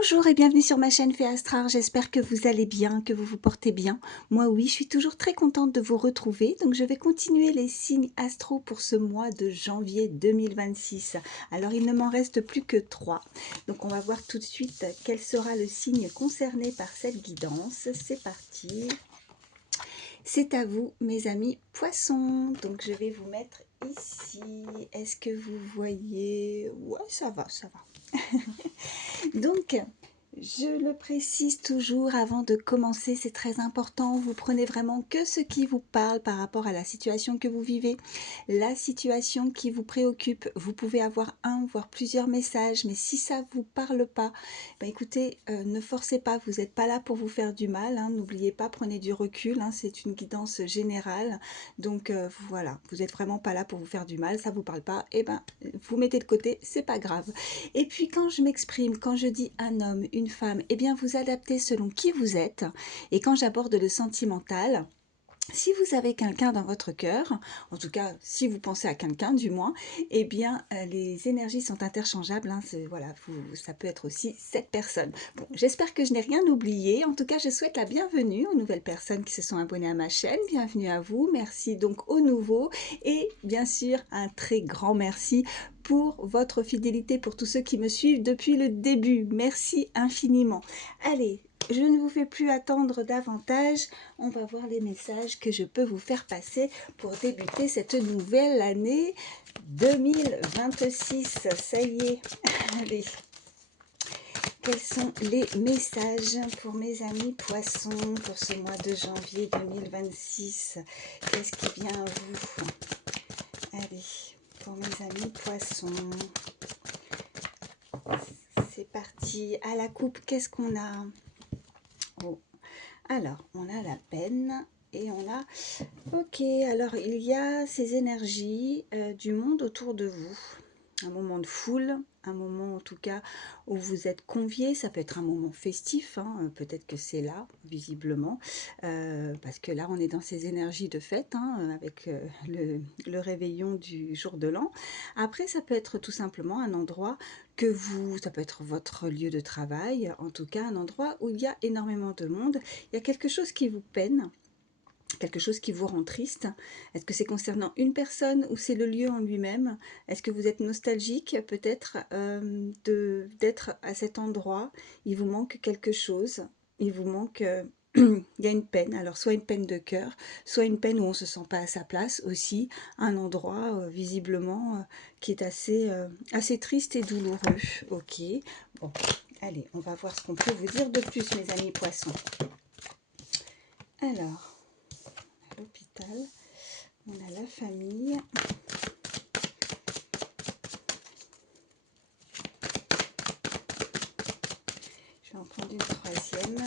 Bonjour et bienvenue sur ma chaîne Fée Astrar, j'espère que vous allez bien, que vous vous portez bien. Moi oui, je suis toujours très contente de vous retrouver, donc je vais continuer les signes astro pour ce mois de janvier 2026. Alors il ne m'en reste plus que 3, donc on va voir tout de suite quel sera le signe concerné par cette guidance. C'est parti. C'est à vous mes amis poissons, donc je vais vous mettre ici. Est-ce que vous voyez? Ouais, ça va, ça va. Donc, je le précise toujours avant de commencer, c'est très important, vous prenez vraiment que ce qui vous parle par rapport à la situation que vous vivez, la situation qui vous préoccupe. Vous pouvez avoir un, voire plusieurs messages, mais si ça ne vous parle pas, écoutez, ne forcez pas, vous n'êtes pas là pour vous faire du mal, hein, n'oubliez pas, prenez du recul, hein, c'est une guidance générale, donc voilà, vous n'êtes vraiment pas là pour vous faire du mal, ça ne vous parle pas, et vous mettez de côté, c'est pas grave. Et puis quand je m'exprime, quand je dis un homme, une femme, eh bien vous adaptez selon qui vous êtes. Et quand j'aborde le sentimental, si vous avez quelqu'un dans votre cœur, en tout cas si vous pensez à quelqu'un du moins, eh bien les énergies sont interchangeables, hein, voilà, ça peut être aussi cette personne. Bon, j'espère que je n'ai rien oublié, en tout cas je souhaite la bienvenue aux nouvelles personnes qui se sont abonnées à ma chaîne, bienvenue à vous, merci donc aux nouveaux et bien sûr un très grand merci pour votre fidélité, pour tous ceux qui me suivent depuis le début, merci infiniment. Allez, je ne vous fais plus attendre davantage, on va voir les messages que je peux vous faire passer pour débuter cette nouvelle année 2026. Ça y est, allez. Quels sont les messages pour mes amis poissons pour ce mois de janvier 2026? Qu'est-ce qui vient à vous? Allez, pour mes amis poissons. C'est parti. À la coupe, qu'est-ce qu'on a? Oh. Alors, on a la peine et on a... Ok, alors il y a ces énergies du monde autour de vous. Un moment de foule, un moment en tout cas où vous êtes conviés, ça peut être un moment festif, hein, peut-être que c'est là, visiblement, parce que là on est dans ces énergies de fête, hein, avec le réveillon du jour de l'an. Après ça peut être tout simplement un endroit que ça peut être votre lieu de travail, en tout cas un endroit où il y a énormément de monde, il y a quelque chose qui vous peine, quelque chose qui vous rend triste. Est-ce que c'est concernant une personne ou c'est le lieu en lui-même? Est-ce que vous êtes nostalgique peut-être d'être à cet endroit? Il vous manque quelque chose, il vous manque... il y a une peine, alors soit une peine de cœur, soit une peine où on ne se sent pas à sa place aussi, un endroit visiblement qui est assez triste et douloureux. Ok, bon, allez, on va voir ce qu'on peut vous dire de plus mes amis poissons. Alors, l'hôpital, on a la famille, je vais en prendre une troisième.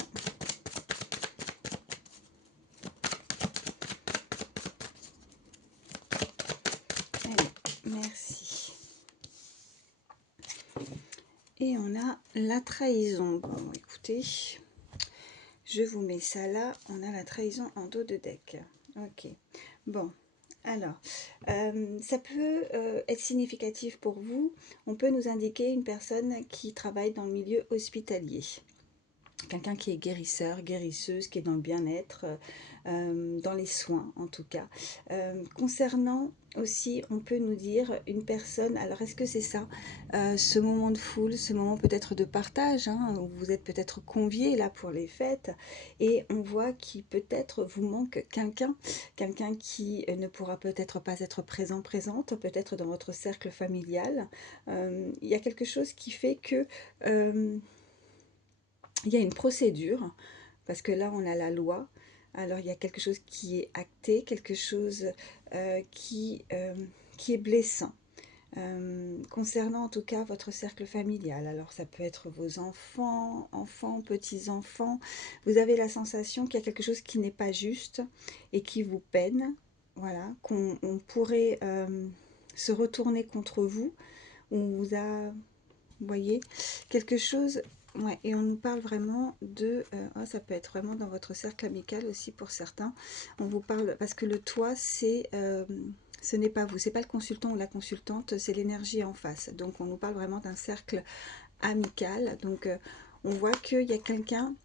Allez, merci. Et on a la trahison. Bon, écoutez, je vous mets ça là, on a la trahison en dos de deck. Ok, bon. Alors, ça peut être significatif pour vous. On peut nous indiquer une personne qui travaille dans le milieu hospitalier. Quelqu'un qui est guérisseur, guérisseuse, qui est dans le bien-être, dans les soins en tout cas. Concernant aussi, on peut nous dire une personne, alors est-ce que c'est ça, ce moment de foule, ce moment peut-être de partage, hein, où vous êtes peut-être conviés là pour les fêtes, et on voit qu'il peut-être vous manque quelqu'un qui ne pourra peut-être pas être présente, peut-être dans votre cercle familial. Il y a quelque chose qui fait que... il y a une procédure, parce que là on a la loi, alors il y a quelque chose qui est acté, quelque chose qui est blessant. Concernant en tout cas votre cercle familial, alors ça peut être vos enfants, petits-enfants, vous avez la sensation qu'il y a quelque chose qui n'est pas juste et qui vous peine, voilà, qu'on pourrait se retourner contre vous, on vous a, vous voyez, quelque chose. Ouais, et on nous parle vraiment de... ça peut être vraiment dans votre cercle amical aussi pour certains. On vous parle... Parce que le toit, c'est... ce n'est pas vous, c'est pas le consultant ou la consultante, c'est l'énergie en face. Donc on nous parle vraiment d'un cercle amical. Donc on voit qu'il y a quelqu'un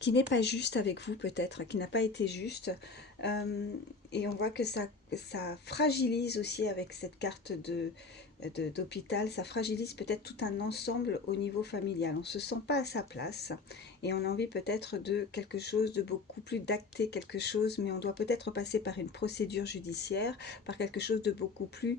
qui n'est pas juste avec vous peut-être, qui n'a pas été juste. Et on voit que ça fragilise aussi avec cette carte d'hôpital, ça fragilise peut-être tout un ensemble au niveau familial. On ne se sent pas à sa place et on a envie peut-être de quelque chose de beaucoup plus d'acté, quelque chose, mais on doit peut-être passer par une procédure judiciaire, par quelque chose de beaucoup plus...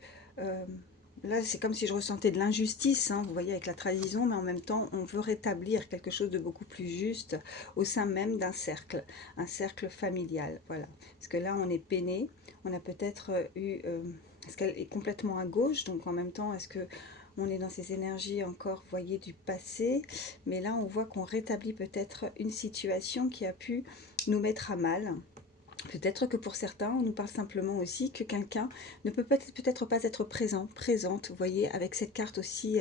là, c'est comme si je ressentais de l'injustice, hein, vous voyez, avec la trahison, mais en même temps, on veut rétablir quelque chose de beaucoup plus juste au sein même d'un cercle, un cercle familial, voilà. Parce que là, on est peiné, on a peut-être eu... parce qu'elle est complètement à gauche, donc en même temps, est-ce que on est dans ces énergies encore, vous voyez, du passé, mais là, on voit qu'on rétablit peut-être une situation qui a pu nous mettre à mal. Peut-être que pour certains, on nous parle simplement aussi que quelqu'un ne peut peut-être pas être présent, présente, vous voyez, avec cette carte aussi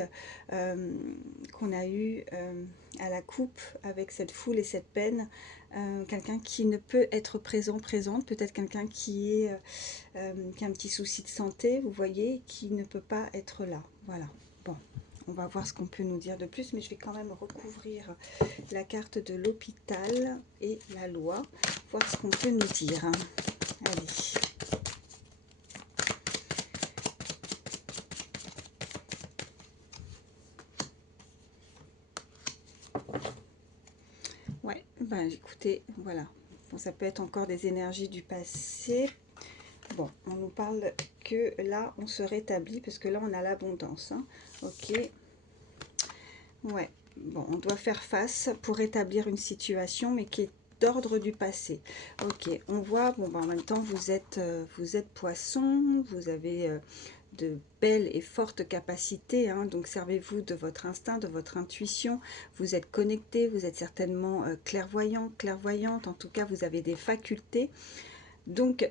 qu'on a eue à la coupe, avec cette foule et cette peine, quelqu'un qui ne peut être présent, présente, peut-être quelqu'un qui a un petit souci de santé, vous voyez, qui ne peut pas être là, voilà. Bon, on va voir ce qu'on peut nous dire de plus, mais je vais quand même recouvrir la carte de l'hôpital et la loi, voir ce qu'on peut nous dire. Allez. Ouais, ben écoutez, voilà. Bon, ça peut être encore des énergies du passé. Bon, on nous parle que là, on se rétablit, parce que là, on a l'abondance. Hein. Ok. Ouais. Bon, on doit faire face pour rétablir une situation, mais qui est d'ordre du passé. Ok, on voit, bon, ben, en même temps, vous êtes poisson, vous avez de belles et fortes capacités, hein, donc servez-vous de votre instinct, de votre intuition, vous êtes connecté, vous êtes certainement clairvoyant, clairvoyante, en tout cas, vous avez des facultés, donc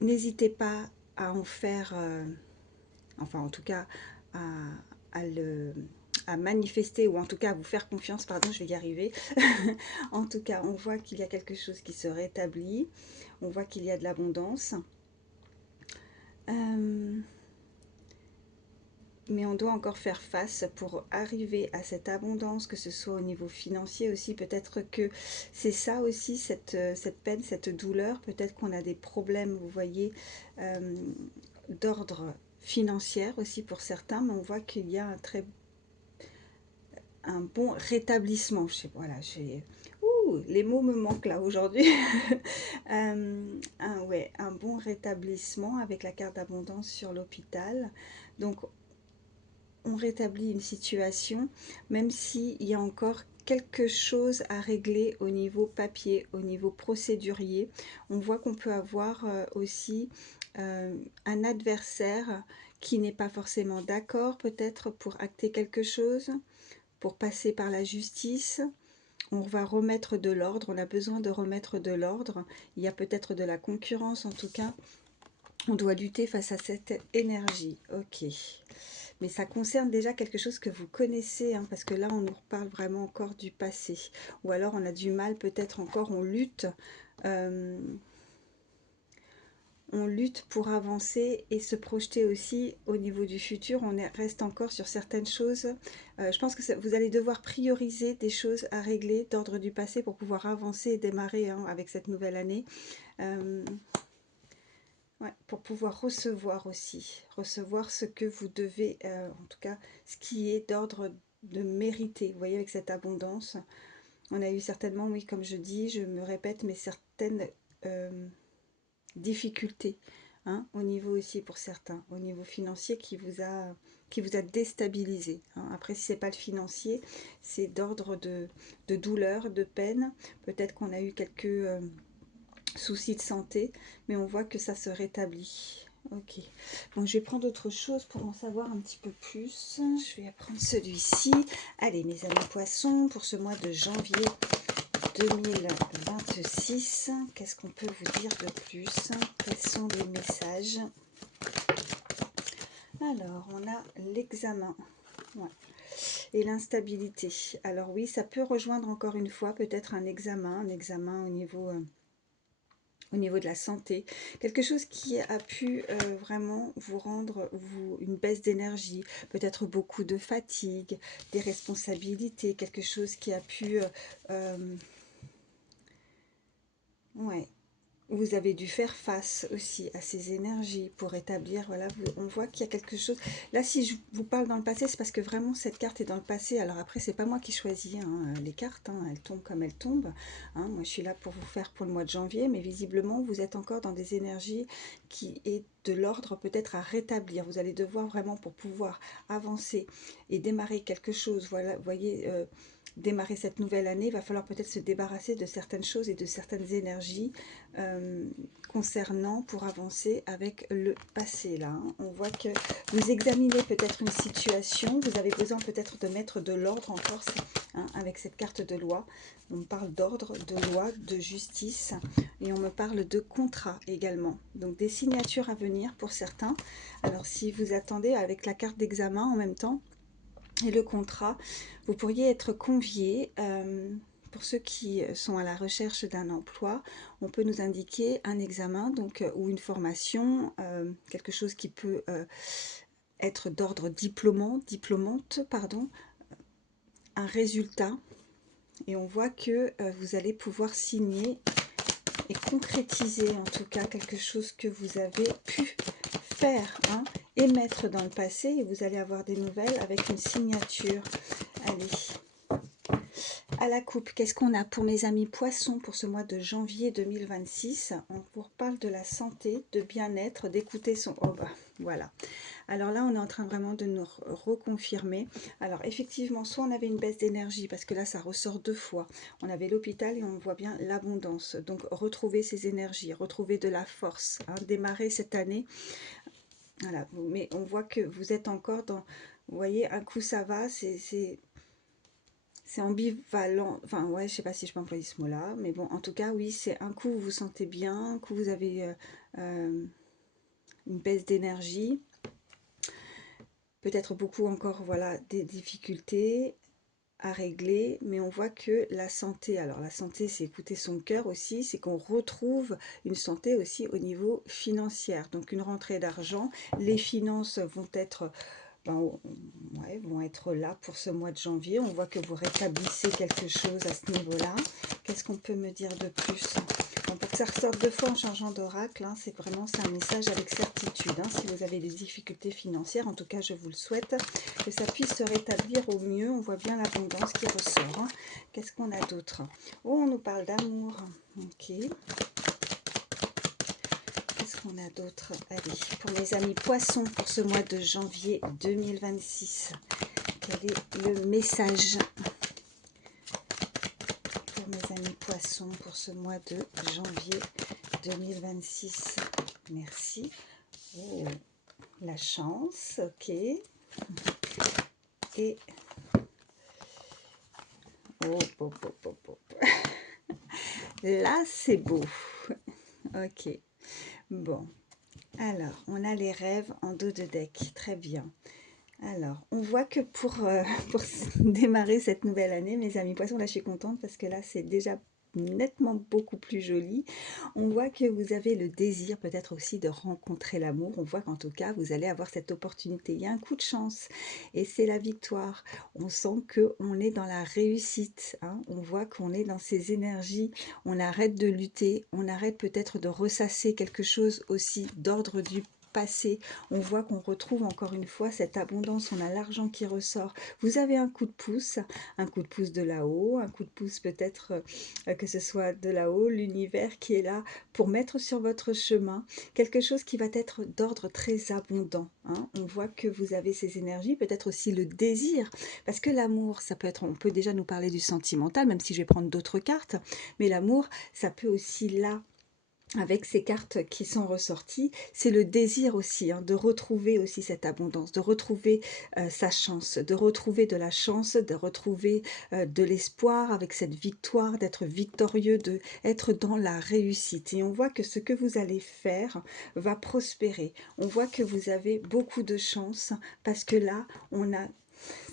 n'hésitez pas à en faire, enfin, en tout cas, à, à le à manifester ou en tout cas à vous faire confiance, pardon, je vais y arriver. En tout cas, on voit qu'il y a quelque chose qui se rétablit, on voit qu'il y a de l'abondance. Mais on doit encore faire face pour arriver à cette abondance, que ce soit au niveau financier aussi. Peut-être que c'est ça aussi, cette peine, cette douleur. Peut-être qu'on a des problèmes, vous voyez, d'ordre financier aussi pour certains, mais on voit qu'il y a un bon rétablissement. Je sais, voilà, les mots me manquent là aujourd'hui. Ouais, un bon rétablissement avec la carte d'abondance sur l'hôpital. Donc on rétablit une situation, même s'il y a encore quelque chose à régler au niveau papier, au niveau procédurier. On voit qu'on peut avoir aussi un adversaire qui n'est pas forcément d'accord, peut-être pour acter quelque chose, pour passer par la justice. On va remettre de l'ordre, on a besoin de remettre de l'ordre. Il y a peut-être de la concurrence, en tout cas. On doit lutter face à cette énergie. Ok. Mais ça concerne déjà quelque chose que vous connaissez, hein, parce que là, on nous reparle vraiment encore du passé. Ou alors, on a du mal, peut-être encore, euh, on lutte pour avancer et se projeter aussi au niveau du futur. Reste encore sur certaines choses. Je pense que vous allez devoir prioriser des choses à régler d'ordre du passé pour pouvoir avancer et démarrer hein, avec cette nouvelle année. Ouais, pour pouvoir recevoir aussi, recevoir ce que vous devez, en tout cas, ce qui est d'ordre de mériter. Vous voyez, avec cette abondance, on a eu certainement, oui, comme je dis, je me répète, mais certaines difficultés, hein, au niveau aussi pour certains, au niveau financier qui vous a déstabilisé. Hein. Après, si c'est pas le financier, c'est d'ordre de douleur, de peine. Peut-être qu'on a eu quelques soucis de santé, mais on voit que ça se rétablit. Ok, bon, je vais prendre autre chose pour en savoir un petit peu plus. Je vais prendre celui-ci. Allez, mes amis poissons, pour ce mois de janvier 2026, qu'est-ce qu'on peut vous dire de plus? Quels sont les messages? Alors, on a l'examen. Ouais. Et l'instabilité. Alors oui, ça peut rejoindre encore une fois peut-être un examen au niveau au niveau de la santé, quelque chose qui a pu vraiment vous rendre une baisse d'énergie, peut-être beaucoup de fatigue, des responsabilités, quelque chose qui a pu... ouais, vous avez dû faire face aussi à ces énergies pour établir, voilà, on voit qu'il y a quelque chose. Là, si je vous parle dans le passé, c'est parce que vraiment cette carte est dans le passé. Alors après, c'est pas moi qui choisis hein, les cartes, hein, elles tombent comme elles tombent. Hein. Moi, je suis là pour vous faire pour le mois de janvier, mais visiblement, vous êtes encore dans des énergies qui est de l'ordre peut-être à rétablir. Vous allez devoir vraiment, pour pouvoir avancer et démarrer quelque chose, voilà, vous voyez... démarrer cette nouvelle année, il va falloir peut-être se débarrasser de certaines choses et de certaines énergies euh, concernant pour avancer avec le passé là. Hein. On voit que vous examinez peut-être une situation, vous avez besoin peut-être de mettre de l'ordre encore hein, avec cette carte de loi. On me parle d'ordre, de loi, de justice et on me parle de contrat également. Donc des signatures à venir pour certains. Alors si vous attendez avec la carte d'examen en même temps, et le contrat, vous pourriez être convié, pour ceux qui sont à la recherche d'un emploi, on peut nous indiquer un examen donc, ou une formation, quelque chose qui peut être d'ordre diplômante, pardon, un résultat. Et on voit que vous allez pouvoir signer et concrétiser en tout cas quelque chose que vous avez pu faire, hein, et mettre dans le passé, et vous allez avoir des nouvelles avec une signature. Allez, à la coupe, qu'est-ce qu'on a pour mes amis poissons pour ce mois de janvier 2026? On vous reparle de la santé, de bien-être, d'écouter son... Oh bah, voilà. Alors là, on est en train vraiment de nous reconfirmer. Alors effectivement, soit on avait une baisse d'énergie, parce que là, ça ressort deux fois. On avait l'hôpital et on voit bien l'abondance. Donc, retrouver ces énergies, retrouver de la force, hein, démarrer cette année. Voilà, mais on voit que vous êtes encore dans... Vous voyez, un coup ça va, c'est ambivalent. Enfin, ouais, je sais pas si je peux employer ce mot-là, mais bon, en tout cas, oui, c'est un coup vous vous sentez bien, un coup vous avez une baisse d'énergie. Peut-être beaucoup encore, voilà, des difficultés à régler, mais on voit que la santé, alors la santé, c'est écouter son cœur aussi, c'est qu'on retrouve une santé aussi au niveau financier. Donc une rentrée d'argent, les finances vont être... Ben, ouais, vont être là pour ce mois de janvier. On voit que vous rétablissez quelque chose à ce niveau-là. Qu'est-ce qu'on peut me dire de plus? Bon, pour que ça ressorte deux fois en changeant d'oracle, hein, c'est vraiment un message avec certitude. Hein. Si vous avez des difficultés financières, en tout cas je vous le souhaite, que ça puisse se rétablir au mieux. On voit bien l'abondance qui ressort. Hein. Qu'est-ce qu'on a d'autre? Oh, on nous parle d'amour. Ok. Qu'est-ce qu'on a d'autre? Allez, pour mes amis poissons, pour ce mois de janvier 2026, quel est le message pour mes amis poissons pour ce mois de janvier 2026? Merci. Oh, la chance, ok. Et... Oh, oh, oh, oh, oh. Là, c'est beau. Ok. Bon. Alors, on a les rêves en dos de deck. Très bien. Alors, on voit que pour démarrer cette nouvelle année, mes amis poissons, là je suis contente parce que là c'est déjà nettement beaucoup plus joli. On voit que vous avez le désir peut-être aussi de rencontrer l'amour. On voit qu'en tout cas vous allez avoir cette opportunité. Il y a un coup de chance et c'est la victoire. On sent qu'on est dans la réussite. Hein. On voit qu'on est dans ces énergies. On arrête de lutter. On arrête peut-être de ressasser quelque chose aussi d'ordre du passé. On voit qu'on retrouve encore une fois cette abondance, on a l'argent qui ressort. Vous avez un coup de pouce de là-haut, un coup de pouce peut-être que ce soit de là-haut, l'univers qui est là pour mettre sur votre chemin quelque chose qui va être d'ordre très abondant. Hein. On voit que vous avez ces énergies, peut-être aussi le désir, parce que l'amour, ça peut être, on peut déjà nous parler du sentimental, même si je vais prendre d'autres cartes, mais l'amour, ça peut aussi là avec ces cartes qui sont ressorties, c'est le désir aussi hein, de retrouver aussi cette abondance, de retrouver sa chance, de retrouver de la chance, de retrouver de l'espoir avec cette victoire, d'être victorieux, d'être dans la réussite. Et on voit que ce que vous allez faire va prospérer. On voit que vous avez beaucoup de chance parce que là, on a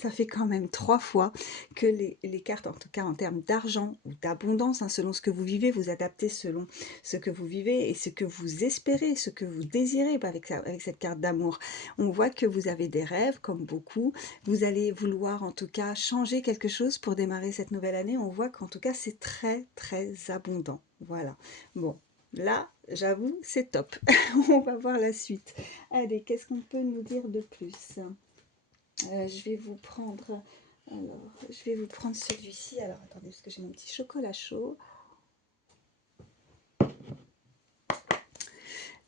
ça fait quand même 3 fois que les cartes, en tout cas en termes d'argent ou d'abondance, hein, selon ce que vous vivez, vous adaptez selon ce que vous vivez et ce que vous espérez, ce que vous désirez avec cette carte d'amour. On voit que vous avez des rêves, comme beaucoup. Vous allez vouloir en tout cas changer quelque chose pour démarrer cette nouvelle année. On voit qu'en tout cas c'est très très abondant. Voilà. Bon. Là, j'avoue, c'est top. On va voir la suite. Allez, qu'est-ce qu'on peut nous dire de plus? Je vais vous prendre... Alors, je vais vous prendre celui-ci. Alors, attendez, parce que j'ai mon petit chocolat chaud.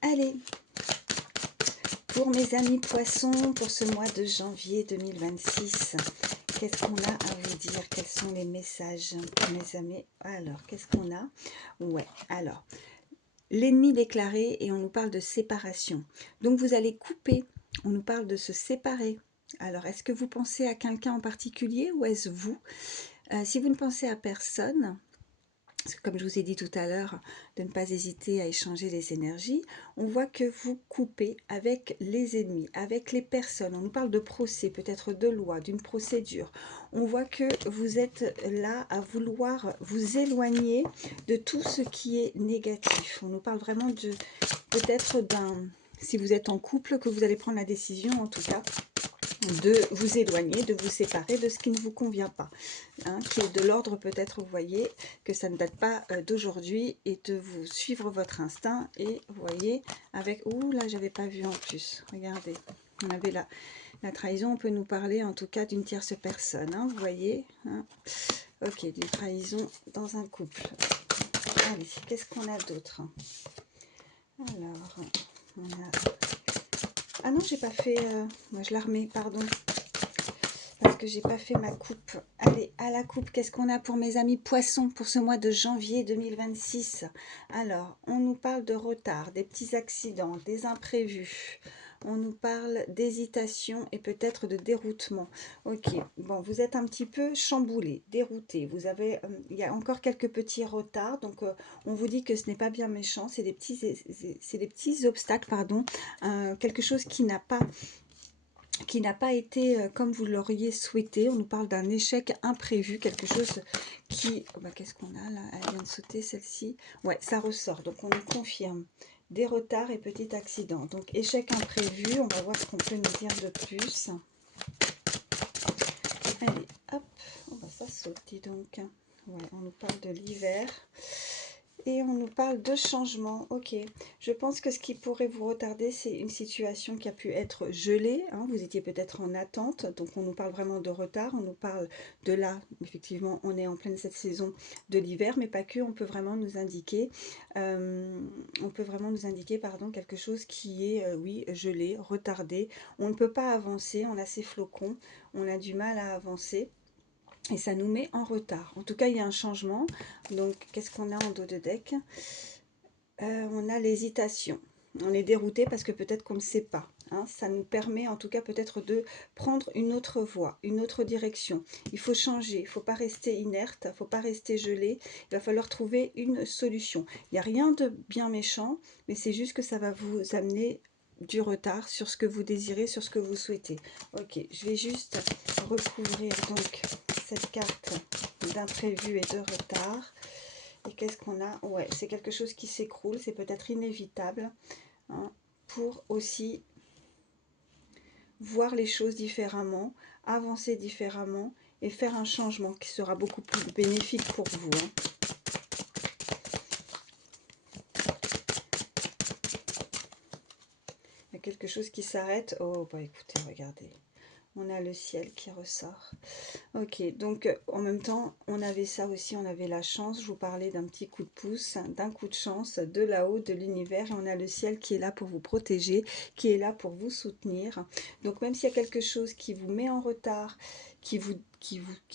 Allez, pour mes amis poissons, pour ce mois de janvier 2026, qu'est-ce qu'on a à vous dire? Quels sont les messages pour mes amis? Alors, qu'est-ce qu'on a? Ouais, alors... L'ennemi déclaré, et on nous parle de séparation. Donc vous allez couper, on nous parle de se séparer. Alors est-ce que vous pensez à quelqu'un en particulier ou est-ce vous? Si vous ne pensez à personne, parce que comme je vous ai dit tout à l'heure, de ne pas hésiter à échanger les énergies, on voit que vous coupez avec les ennemis, avec les personnes. On nous parle de procès, peut-être de loi, d'une procédure. On voit que vous êtes là à vouloir vous éloigner de tout ce qui est négatif. On nous parle vraiment de peut-être si vous êtes en couple, que vous allez prendre la décision, en tout cas, de vous éloigner, de vous séparer de ce qui ne vous convient pas, hein, qui est de l'ordre peut-être, vous voyez, que ça ne date pas d'aujourd'hui, et de vous suivre votre instinct, et vous voyez, avec, ouh là, j'avais pas vu en plus, regardez, on avait la trahison, on peut nous parler en tout cas d'une tierce personne, hein, vous voyez, hein. Ok, d'une trahison dans un couple. Allez, qu'est-ce qu'on a d'autre? Alors, on a... Ah non, j'ai pas fait... moi, je la remets, pardon. Parce que j'ai pas fait ma coupe. Allez, à la coupe, qu'est-ce qu'on a pour mes amis poissons pour ce mois de janvier 2026? Alors, on nous parle de retard, des petits accidents, des imprévus. On nous parle d'hésitation et peut-être de déroutement. Ok, bon, vous êtes un petit peu chamboulé, dérouté. Vous avez, il y a encore quelques petits retards. Donc, on vous dit que ce n'est pas bien méchant. C'est des petits obstacles, pardon. Quelque chose qui n'a pas été comme vous l'auriez souhaité. On nous parle d'un échec imprévu, quelque chose qui... Oh bah, qu'est-ce qu'on a là? Elle vient de sauter celle-ci. Ouais, ça ressort, donc on nous confirme des retards et petits accidents. Donc échec imprévu, on va voir ce qu'on peut nous dire de plus. Allez, hop, oh bah, ça saute, dis donc. Ouais, on nous parle de l'hiver. Et on nous parle de changement. Ok, je pense que ce qui pourrait vous retarder, c'est une situation qui a pu être gelée, hein. Vous étiez peut-être en attente, donc on nous parle vraiment de retard. On nous parle de là, effectivement, on est en pleine cette saison de l'hiver, mais pas que. On peut vraiment nous indiquer, pardon, quelque chose qui est, oui, gelé, retardé. On ne peut pas avancer, on a ces flocons, on a du mal à avancer. Et ça nous met en retard. En tout cas, il y a un changement. Donc, qu'est-ce qu'on a en dos de deck? On a l'hésitation. On est dérouté parce que peut-être qu'on ne sait pas, hein. Ça nous permet en tout cas peut-être de prendre une autre voie, une autre direction. Il faut changer, il ne faut pas rester inerte, il ne faut pas rester gelé. Il va falloir trouver une solution. Il n'y a rien de bien méchant, mais c'est juste que ça va vous amener du retard sur ce que vous désirez, sur ce que vous souhaitez. Ok, je vais juste recouvrir donc cette carte d'imprévu et de retard. Et qu'est-ce qu'on a? Ouais, c'est quelque chose qui s'écroule, c'est peut-être inévitable, hein, pour aussi voir les choses différemment, avancer différemment et faire un changement qui sera beaucoup plus bénéfique pour vous, hein. Il y a quelque chose qui s'arrête. Oh, bah écoutez, regardez. On a le ciel qui ressort. Ok, donc en même temps, on avait ça aussi, on avait la chance. Je vous parlais d'un petit coup de pouce, d'un coup de chance, de là-haut, de l'univers. Et on a le ciel qui est là pour vous protéger, qui est là pour vous soutenir. Donc même s'il y a quelque chose qui vous met en retard, qui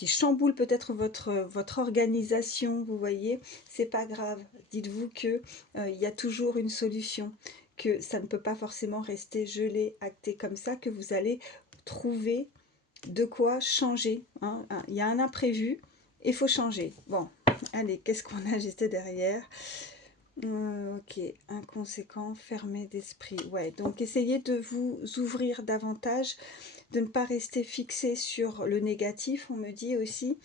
chamboule peut-être votre organisation, vous voyez, c'est pas grave. Dites-vous que il y a toujours une solution, que ça ne peut pas forcément rester gelé, acté comme ça, que vous allez trouver de quoi changer, hein. Il y a un imprévu, il faut changer. Bon, allez, qu'est-ce qu'on a juste derrière? Ok, inconséquent, fermé d'esprit. Ouais, donc essayez de vous ouvrir davantage, de ne pas rester fixé sur le négatif. On me dit aussi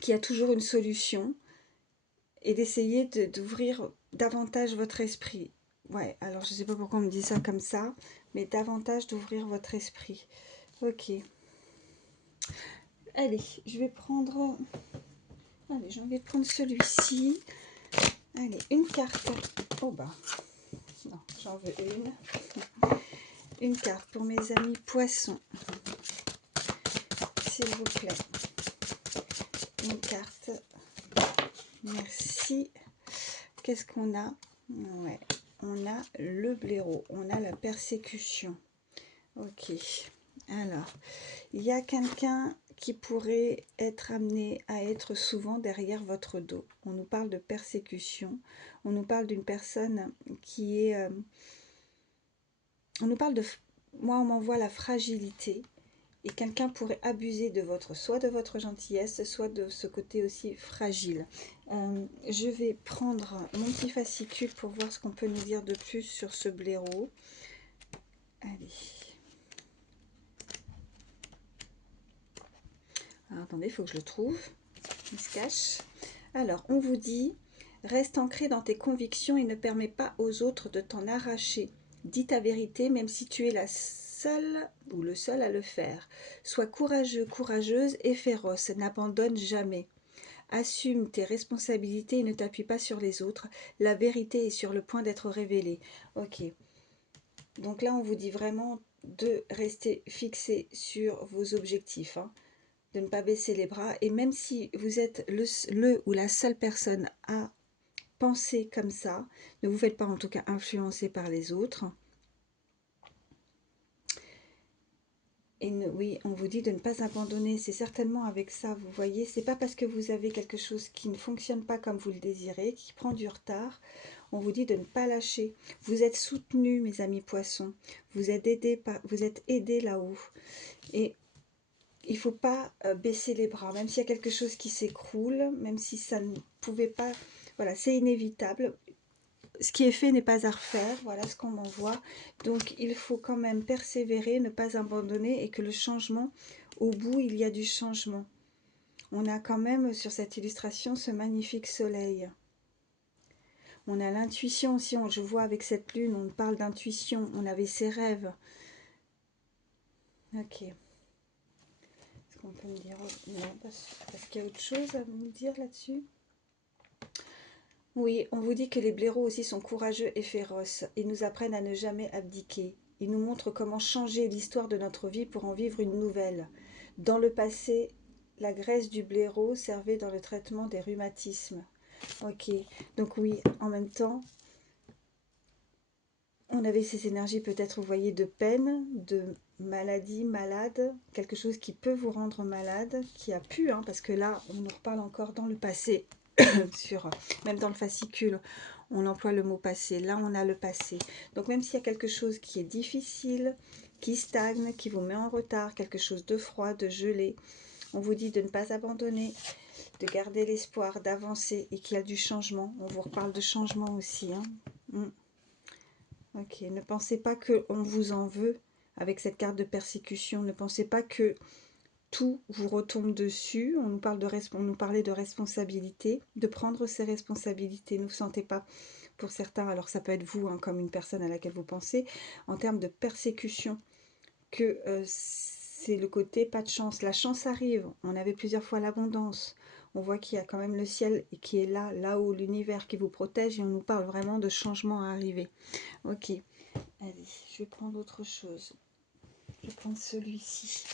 qu'il y a toujours une solution et d'essayer d'ouvrir davantage votre esprit. Ouais, alors je sais pas pourquoi on me dit ça comme ça, mais davantage d'ouvrir votre esprit. Ok. Allez, je vais prendre... Allez, j'ai envie de prendre celui-ci. Allez, une carte. Oh bah, non, j'en veux une. Une carte pour mes amis poissons. S'il vous plaît. Une carte. Merci. Qu'est-ce qu'on a? Ouais, on a le blaireau. On a la persécution. Ok. Alors, il y a quelqu'un qui pourrait être amené à être souvent derrière votre dos. On nous parle de persécution. On nous parle d'une personne qui est... on nous parle de... Moi, on m'envoie la fragilité. Et quelqu'un pourrait abuser de votre, soit de votre gentillesse, soit de ce côté aussi fragile. Je vais prendre mon petit fascicule pour voir ce qu'on peut nous dire de plus sur ce blaireau. Allez. Alors, attendez, il faut que je le trouve. Il se cache. Alors, on vous dit, reste ancré dans tes convictions et ne permets pas aux autres de t'en arracher. Dis ta vérité, même si tu es la seule ou le seul à le faire. Sois courageux, courageuse et féroce. N'abandonne jamais. Assume tes responsabilités et ne t'appuie pas sur les autres. La vérité est sur le point d'être révélée. Ok. Donc là, on vous dit vraiment de rester fixé sur vos objectifs, hein, de ne pas baisser les bras. Et même si vous êtes le ou la seule personne à penser comme ça, ne vous faites pas en tout cas influencer par les autres. Et oui, on vous dit de ne pas abandonner. C'est certainement avec ça, vous voyez. C'est pas parce que vous avez quelque chose qui ne fonctionne pas comme vous le désirez, qui prend du retard. On vous dit de ne pas lâcher. Vous êtes soutenus, mes amis poissons. Vous êtes aidés là-haut. Et il ne faut pas baisser les bras. Même s'il y a quelque chose qui s'écroule, même si ça ne pouvait pas... Voilà, c'est inévitable. Ce qui est fait n'est pas à refaire, voilà ce qu'on m'envoie. Donc il faut quand même persévérer, ne pas abandonner et que le changement, au bout, il y a du changement. On a quand même sur cette illustration ce magnifique soleil. On a l'intuition aussi, je vois avec cette lune, on parle d'intuition, on avait ses rêves. Ok. Est-ce qu'on peut me dire... Non, parce qu'il y a autre chose à me dire là-dessus? Oui, on vous dit que les blaireaux aussi sont courageux et féroces. Ils nous apprennent à ne jamais abdiquer. Ils nous montrent comment changer l'histoire de notre vie pour en vivre une nouvelle. Dans le passé, la graisse du blaireau servait dans le traitement des rhumatismes. Ok, donc oui, en même temps, on avait ces énergies peut-être, vous voyez, de peine, de maladie, malade, quelque chose qui peut vous rendre malade, qui a pu, hein, parce que là, on nous reparle encore dans le passé. Même dans le fascicule, on emploie le mot passé. Là, on a le passé. Donc, même s'il y a quelque chose qui est difficile, qui stagne, qui vous met en retard, quelque chose de froid, de gelé, on vous dit de ne pas abandonner, de garder l'espoir, d'avancer et qu'il y a du changement. On vous reparle de changement aussi. Hein. Ok, ne pensez pas qu'on vous en veut avec cette carte de persécution. Ne pensez pas que tout vous retombe dessus. On nous parlait de responsabilité, de prendre ses responsabilités. Ne vous sentez pas, pour certains, alors ça peut être vous, hein, comme une personne à laquelle vous pensez, en termes de persécution, que c'est le côté pas de chance. La chance arrive. On avait plusieurs fois l'abondance. On voit qu'il y a quand même le ciel qui est là, là-haut, l'univers qui vous protège et on nous parle vraiment de changement à arriver. Ok, allez, je vais prendre autre chose. Je vais prendre celui-ci.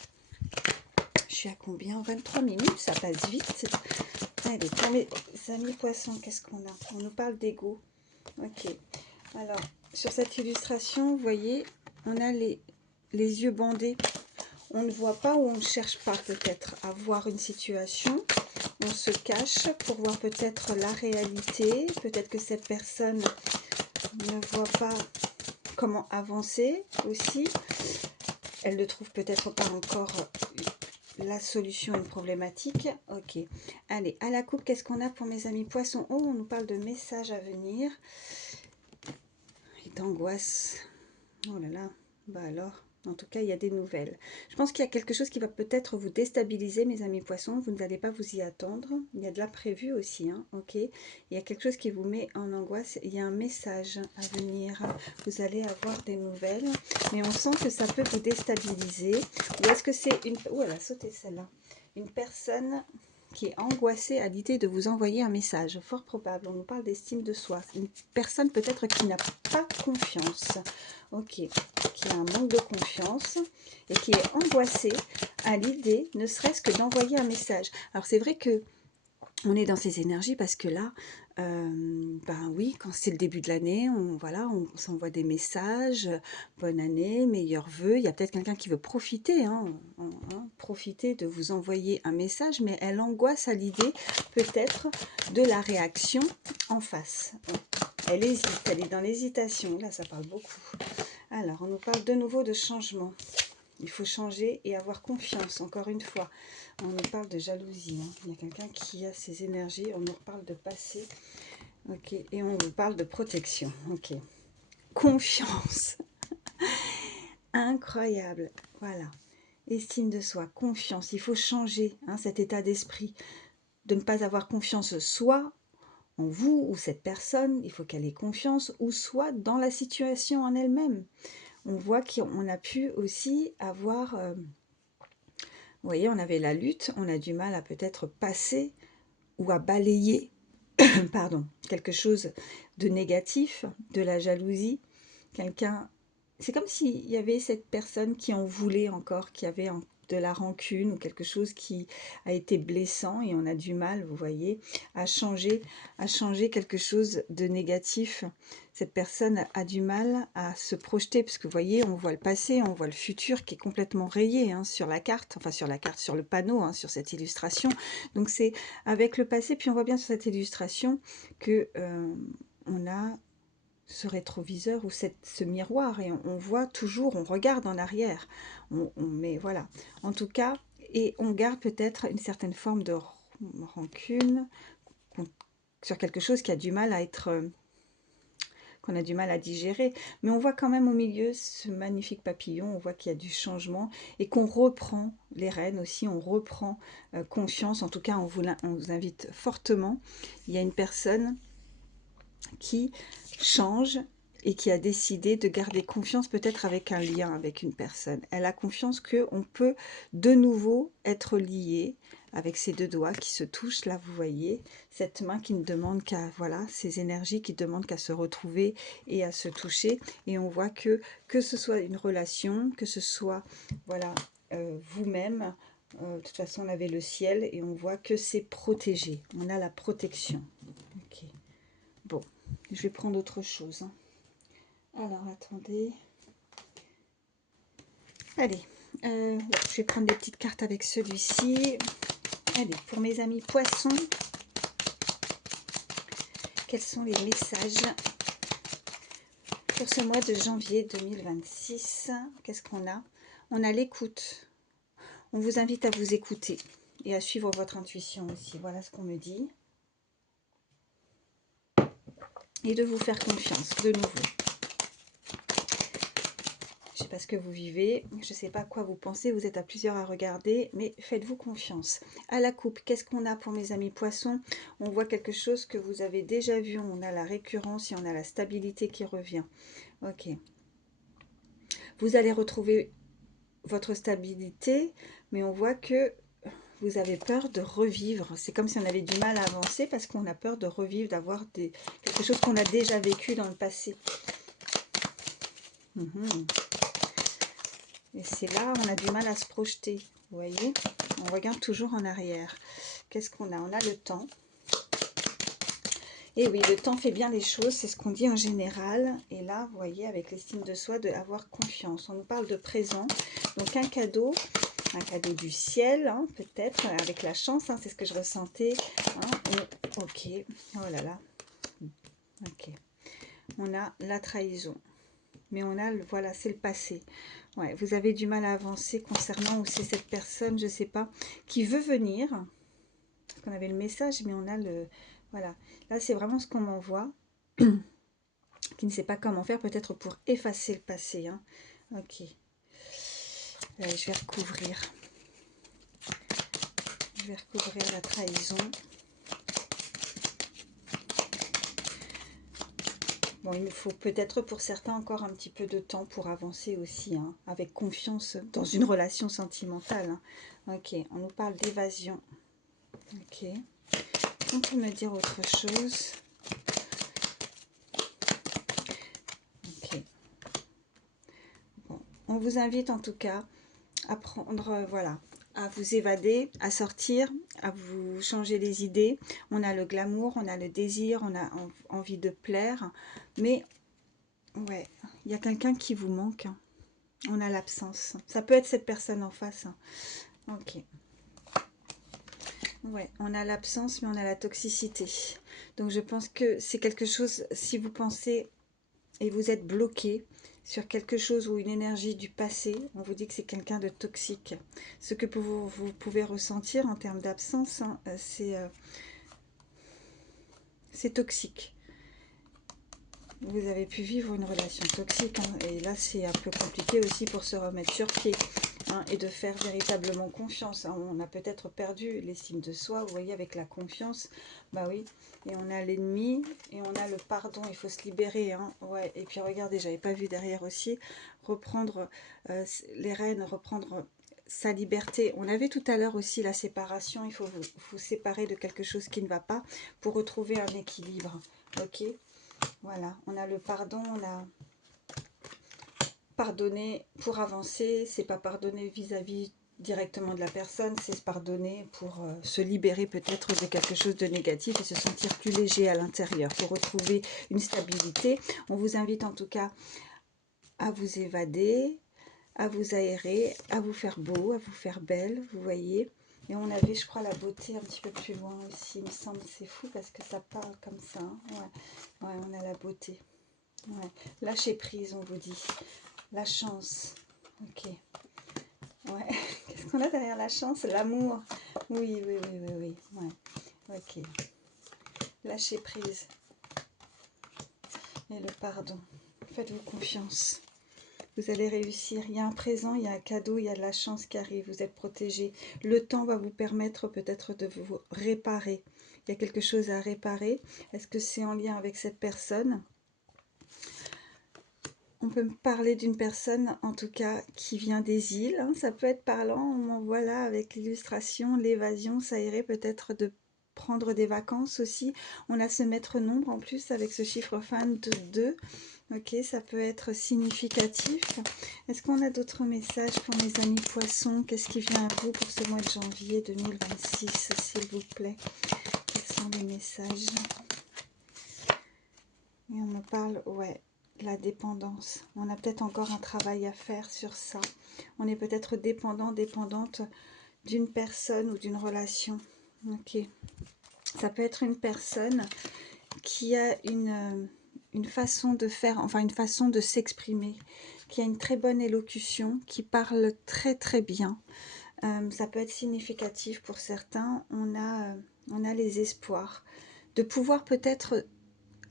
Je suis à combien? 23 minutes, ça passe vite. Allez, pour mes amis poissons, qu'est-ce qu'on a? On nous parle d'ego. Ok. Alors, sur cette illustration, vous voyez, on a les yeux bandés. On ne voit pas ou on ne cherche pas peut-être à voir une situation. On se cache pour voir peut-être la réalité. Peut-être que cette personne ne voit pas comment avancer aussi. Elle ne trouve peut-être pas encore la solution à une problématique. Ok. Allez, à la coupe, qu'est-ce qu'on a pour mes amis poissons? Oh, on nous parle de messages à venir. Et d'angoisse. Oh là là. Bah alors. En tout cas, il y a des nouvelles. Je pense qu'il y a quelque chose qui va peut-être vous déstabiliser, mes amis poissons. Vous n'allez pas vous y attendre. Il y a de l'imprévu aussi, hein, ok. Il y a quelque chose qui vous met en angoisse. Il y a un message à venir. Vous allez avoir des nouvelles. Mais on sent que ça peut vous déstabiliser. Ou est-ce que c'est une... Oh, elle a sauté celle-là. Une personne qui est angoissée à l'idée de vous envoyer un message. Fort probable. On nous parle d'estime de soi. Une personne peut-être qui n'a pas confiance. Ok, qui a un manque de confiance et qui est angoissée à l'idée, ne serait-ce que d'envoyer un message. Alors c'est vrai que on est dans ces énergies parce que là, ben oui, quand c'est le début de l'année, voilà, on s'envoie des messages, bonne année, meilleurs vœux. Il y a peut-être quelqu'un qui veut profiter, profiter de vous envoyer un message, mais elle angoisse à l'idée peut-être de la réaction en face. Elle hésite, elle est dans l'hésitation. Là, ça parle beaucoup. Alors, on nous parle de nouveau de changement. Il faut changer et avoir confiance, encore une fois. On nous parle de jalousie. Hein. Il y a quelqu'un qui a ses énergies. On nous reparle de passé. Ok. Et on nous parle de protection. Ok. Confiance. Incroyable. Voilà. Estime de soi, confiance. Il faut changer cet état d'esprit. De ne pas avoir confiance soit en vous ou cette personne, il faut qu'elle ait confiance, ou soit dans la situation en elle-même. On voit qu'on a pu aussi avoir, vous voyez, on avait la lutte, on a du mal à peut-être passer ou à balayer, pardon, quelque chose de négatif, de la jalousie, quelqu'un, c'est comme s'il y avait cette personne qui en voulait encore, qui avait de la rancune ou quelque chose qui a été blessant et on a du mal, vous voyez, à changer quelque chose de négatif. Cette personne a du mal à se projeter parce que vous voyez, on voit le passé, on voit le futur qui est complètement rayé sur la carte, enfin sur la carte, sur le panneau, sur cette illustration. Donc c'est avec le passé, puis on voit bien sur cette illustration que on a ce rétroviseur ou ce miroir et on voit toujours, on regarde en arrière, mais voilà, en tout cas, et on garde peut-être une certaine forme de rancune sur quelque chose qui a du mal à être, qu'on a du mal à digérer, mais on voit quand même au milieu ce magnifique papillon, on voit qu'il y a du changement et qu'on reprend les rênes aussi, on reprend confiance, en tout cas on vous invite fortement, il y a une personne qui change et qui a décidé de garder confiance peut-être avec un lien avec une personne. Elle a confiance qu'on peut de nouveau être lié avec ces deux doigts qui se touchent, là vous voyez, cette main qui ne demande qu'à, voilà, ces énergies qui demandent qu'à se retrouver et à se toucher. Et on voit que ce soit une relation, que ce soit, voilà, vous-même, de toute façon on avait le ciel et on voit que c'est protégé, on a la protection. Ok, bon. Je vais prendre autre chose. Alors, attendez. Allez, je vais prendre des petites cartes avec celui-ci. Allez, pour mes amis poissons, quels sont les messages pour ce mois de janvier 2026? Qu'est-ce qu'on a? On a l'écoute. On vous invite à vous écouter et à suivre votre intuition aussi. Voilà ce qu'on me dit. Et de vous faire confiance, de nouveau. Je ne sais pas ce que vous vivez, je ne sais pas à quoi vous pensez, vous êtes à plusieurs à regarder, mais faites-vous confiance. À la coupe, qu'est-ce qu'on a pour mes amis poissons? On voit quelque chose que vous avez déjà vu, on a la récurrence et on a la stabilité qui revient. Ok. Vous allez retrouver votre stabilité, mais on voit que vous avez peur de revivre. C'est comme si on avait du mal à avancer parce qu'on a peur de revivre, d'avoir quelque chose qu'on a déjà vécu dans le passé. Et c'est là, on a du mal à se projeter. Vous voyez, on regarde toujours en arrière. Qu'est-ce qu'on a? On a le temps. Et oui, le temps fait bien les choses, c'est ce qu'on dit en général. Et là, vous voyez, avec l'estime de soi, d'avoir confiance. On nous parle de présent. Donc un cadeau du ciel, peut-être, avec la chance, c'est ce que je ressentais. Ok, oh là là. Ok. On a la trahison. Mais on a, voilà, c'est le passé. Ouais, vous avez du mal à avancer concernant où c'est cette personne, je ne sais pas, qui veut venir. Parce qu'on avait le message, mais on a le... Voilà. Là, c'est vraiment ce qu'on m'envoie. Qui ne sait pas comment faire, peut-être pour effacer le passé. Ok. Je vais recouvrir. Je vais recouvrir la trahison. Bon, il nous faut peut-être pour certains encore un petit peu de temps pour avancer aussi, hein, avec confiance dans une relation sentimentale. Hein. Ok, on nous parle d'évasion. Ok. On peut me dire autre chose. Ok. Bon, on vous invite en tout cas à prendre, voilà, à vous évader, à sortir, à vous changer les idées. On a le glamour, on a le désir, on a envie de plaire, mais ouais, il y a quelqu'un qui vous manque. Hein. On a l'absence. Ça peut être cette personne en face. Hein. Ok. Ouais, on a l'absence, mais on a la toxicité. Donc je pense que c'est quelque chose, si vous pensez et vous êtes bloqué sur quelque chose ou une énergie du passé, on vous dit que c'est quelqu'un de toxique. Ce que vous pouvez ressentir en termes d'absence, hein, c'est toxique. Vous avez pu vivre une relation toxique, hein, et là c'est un peu compliqué aussi pour se remettre sur pied, hein, et de faire véritablement confiance. Hein. On a peut-être perdu l'estime de soi, vous voyez, avec la confiance, bah oui, et on a l'ennemi, et on a le pardon, il faut se libérer, hein. Ouais. Et puis regardez, j'avais pas vu derrière aussi, reprendre les rênes, reprendre sa liberté. On avait tout à l'heure aussi la séparation, il faut vous séparer de quelque chose qui ne va pas pour retrouver un équilibre, ok. Voilà, on a le pardon, on a pardonné pour avancer, c'est pas pardonner vis-à-vis directement de la personne, c'est pardonner pour se libérer peut-être de quelque chose de négatif et se sentir plus léger à l'intérieur, pour retrouver une stabilité. On vous invite en tout cas à vous évader, à vous aérer, à vous faire beau, à vous faire belle, vous voyez. Et on avait, je crois, la beauté un petit peu plus loin aussi, il me semble. C'est fou parce que ça parle comme ça. Hein. Ouais, on a la beauté. Ouais. Lâcher prise, on vous dit. La chance. Ok. Ouais. Qu'est-ce qu'on a derrière la chance? L'amour. Oui, oui, oui, oui, oui. Ouais. Ok. Lâcher prise. Et le pardon. Faites-vous confiance. Vous allez réussir. Il y a un présent, il y a un cadeau, il y a de la chance qui arrive. Vous êtes protégé. Le temps va vous permettre peut-être de vous réparer. Il y a quelque chose à réparer. Est-ce que c'est en lien avec cette personne? On peut me parler d'une personne, en tout cas, qui vient des îles. Hein, ça peut être parlant. On m'envoie là avec l'illustration, l'évasion. Ça irait peut-être de prendre des vacances aussi. On a ce maître nombre en plus avec ce chiffre fan de 2. Ok, ça peut être significatif. Est-ce qu'on a d'autres messages pour mes amis poissons? Qu'est-ce qui vient à vous pour ce mois de janvier 2026, s'il vous plaît? Quels sont les messages? Et on me parle, ouais, la dépendance. On a peut-être encore un travail à faire sur ça. On est peut-être dépendant, dépendante d'une personne ou d'une relation. Ok. Ça peut être une personne qui a une façon de faire, enfin une façon de s'exprimer, qui a une très bonne élocution, qui parle très très bien. Ça peut être significatif pour certains. On a les espoirs de pouvoir peut-être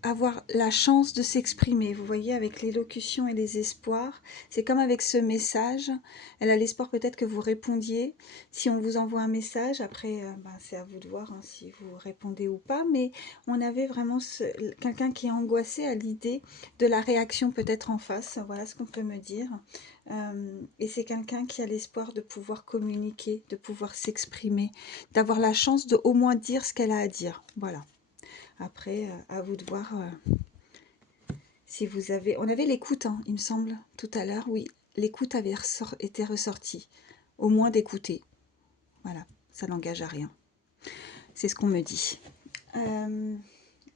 avoir la chance de s'exprimer, vous voyez, avec l'élocution et les espoirs. C'est comme avec ce message, elle a l'espoir peut-être que vous répondiez. Si on vous envoie un message, après, c'est à vous de voir, hein, si vous répondez ou pas, mais on avait vraiment quelqu'un qui est angoissé à l'idée de la réaction peut-être en face, voilà ce qu'on peut me dire. Et c'est quelqu'un qui a l'espoir de pouvoir communiquer, de pouvoir s'exprimer, d'avoir la chance de au moins dire ce qu'elle a à dire, voilà. Après, à vous de voir si vous avez... On avait l'écoute, hein, il me semble, tout à l'heure. Oui, l'écoute avait été ressortie. Au moins d'écouter. Voilà, ça n'engage à rien. C'est ce qu'on me dit.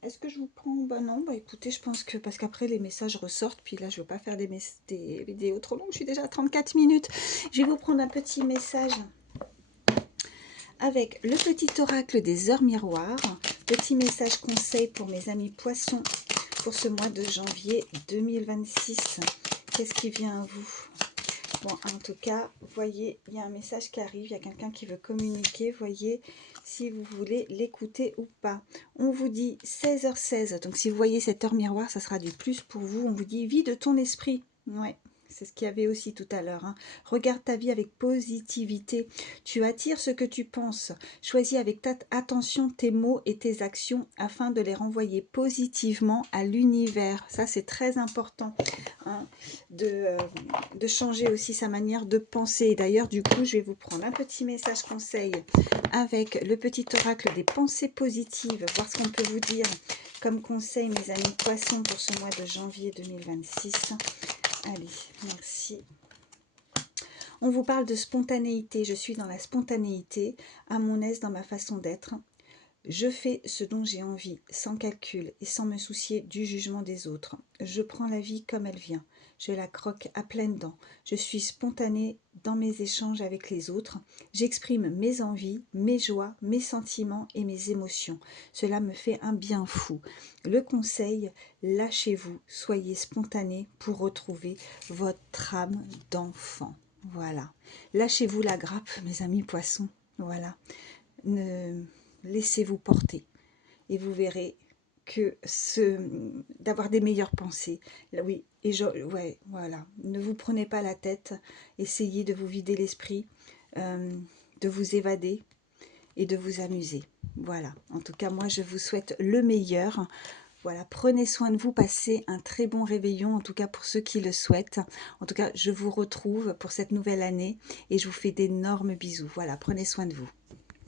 Est-ce que je vous prends... Bah non, bah écoutez, je pense que... Parce qu'après, les messages ressortent. Puis là, je ne veux pas faire des vidéos trop longues. Je suis déjà à 34 minutes. Je vais vous prendre un petit message avec le petit oracle des heures miroirs. Petit message conseil pour mes amis poissons pour ce mois de janvier 2026. Qu'est-ce qui vient à vous? Bon, en tout cas, voyez, il y a un message qui arrive, il y a quelqu'un qui veut communiquer, voyez si vous voulez l'écouter ou pas. On vous dit 16h16, donc si vous voyez cette heure miroir, ça sera du plus pour vous. On vous dit vie de ton esprit. Ouais, c'est ce qu'il y avait aussi tout à l'heure, hein. Regarde ta vie avec positivité. Tu attires ce que tu penses. Choisis avec attention tes mots et tes actions afin de les renvoyer positivement à l'univers. Ça, c'est très important, hein, de changer aussi sa manière de penser. D'ailleurs, du coup, je vais vous prendre un petit message conseil avec le petit oracle des pensées positives, voir ce qu'on peut vous dire comme conseil, mes amis poissons, pour ce mois de janvier 2026. Allez, merci. On vous parle de spontanéité. Je suis dans la spontanéité, à mon aise dans ma façon d'être. Je fais ce dont j'ai envie, sans calcul et sans me soucier du jugement des autres. Je prends la vie comme elle vient. Je la croque à pleines dents. Je suis spontanée dans mes échanges avec les autres. J'exprime mes envies, mes joies, mes sentiments et mes émotions. Cela me fait un bien fou. Le conseil, lâchez-vous, soyez spontané pour retrouver votre âme d'enfant. Voilà. Lâchez-vous la grappe, mes amis poissons. Voilà. Laissez-vous porter et vous verrez que d'avoir des meilleures pensées. Là, oui, ouais, voilà. Ne vous prenez pas la tête. Essayez de vous vider l'esprit, de vous évader et de vous amuser. Voilà. En tout cas, moi, je vous souhaite le meilleur. Voilà, prenez soin de vous, passez un très bon réveillon, en tout cas pour ceux qui le souhaitent. En tout cas, je vous retrouve pour cette nouvelle année et je vous fais d'énormes bisous. Voilà, prenez soin de vous.